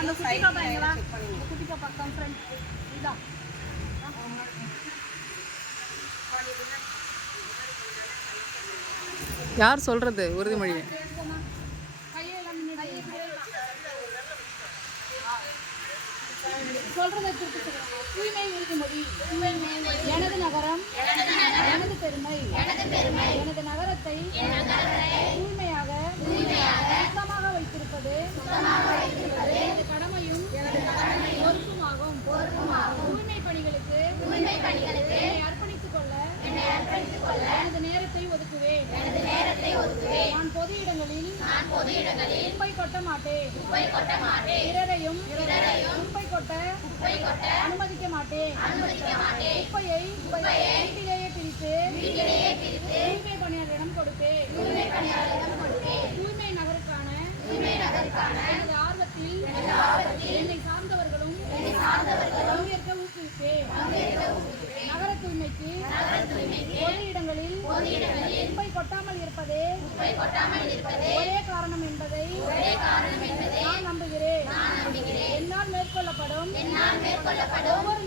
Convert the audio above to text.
அந்த குட்டி பாப்பா எங்களா குட்டி பாப்பா கம் ஃப்ரெண்ட் இதா யார் சொல்றது உறுதிமொழி? சொல்றதை தூய்மை உறுதிமொழி. எனது நகரம் எனது பெருமை. எனது நகரத்தை தூய்மையாக சுத்தமாக வைத்திருப்பது எனது கடமையும் பொறுப்புமாகும். தூய்மை பணிகளுக்கு என்னை அர்ப்பணித்துக் கொள்ள எனது நேரத்தை ஒதுக்குவேன். நான் பொது இடங்களில் குப்பை கொட்ட மாட்டேன். பிறரையும் குப்பை கொட்ட அனுமதிக்க மாட்டேன். குப்பையை வீட்டிலேயே பிரித்து தூய்மை பணியாளரிடம் கொடுப்பேன். தூய்மை நகருக்கான எனது ஆர்வத்தில் என்னை சார்ந்தவர்களும் பங்கேற்க ஊக்குவிப்பேன். நகர தூய்மைக்கு பொது இடங்களில் குப்பை கொட்டாமல் இருப்பதே ஒரே காரணம் என்பதை நான் நம்புகிறேன். என்னால் மேற்கொள்ளப்படும் ஒவ்வொரு